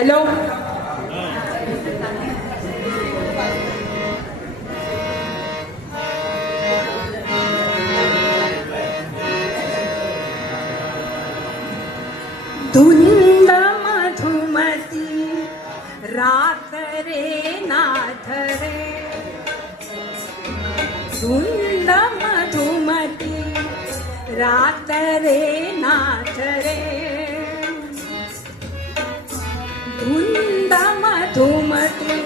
Hello. धुंद मधुमती रात रे नाथ रे, धुंद मधुमती रात रे नाथ रे, धुंद मधुमती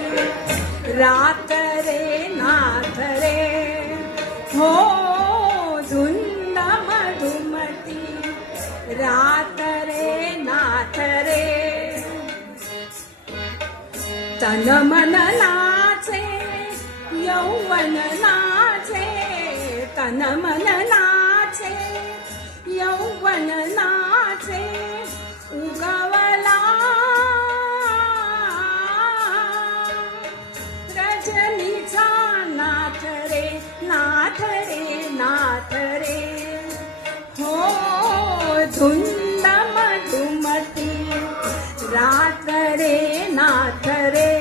रात रे नाथ रे, हो धुंद मधुमती रात रे नाथ रे. तन मन नाचे यौवन नाचे, तन मन नाचे यौवन नाचे, उगवला रजनीचा नाथ रे नाथ रे नाथ रे, हो धुंद मधुमती रात रे नाथ रे.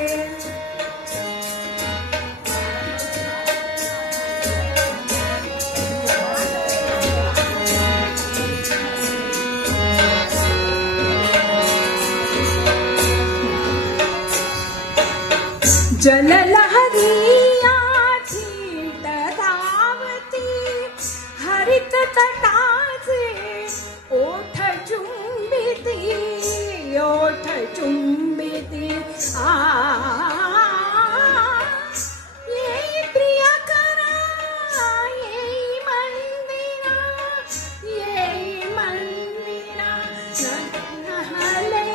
जललहरिया थीट धावती, हरित तटाचे ओठ चुंबिती, ओठ चुंबिती. येई प्रियकरा येई मंदिरा, येई मंदिरा, नहले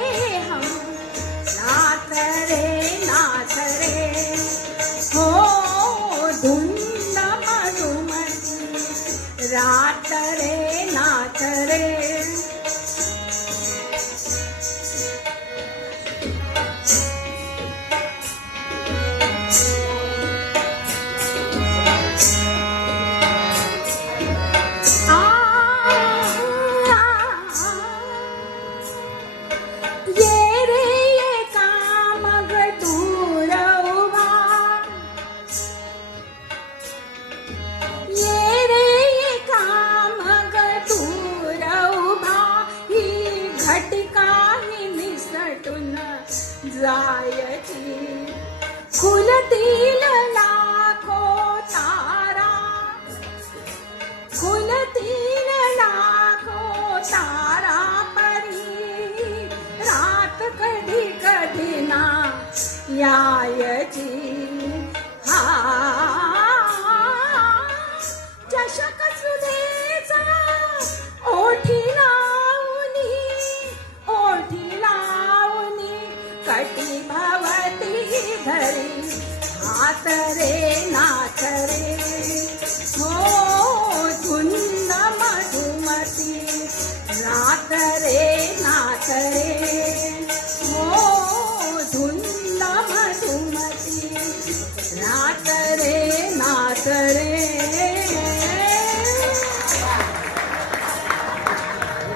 हम नाथ रे नाथ रे, हो धुंद मधुमती रात रे नाथ रे. ये रे ये कामग दूर उभा, ये रे ये कामग दूर उभा, ही घटिका ही निसटून जायची, खुलतील लाखो तारा, खुलतील लाखो तारा परी, रात कधी कधी ना यायची. हा चषक सुधेचा ओठी लावणी, ओठी लावणी, कटी भवती धरी हात रे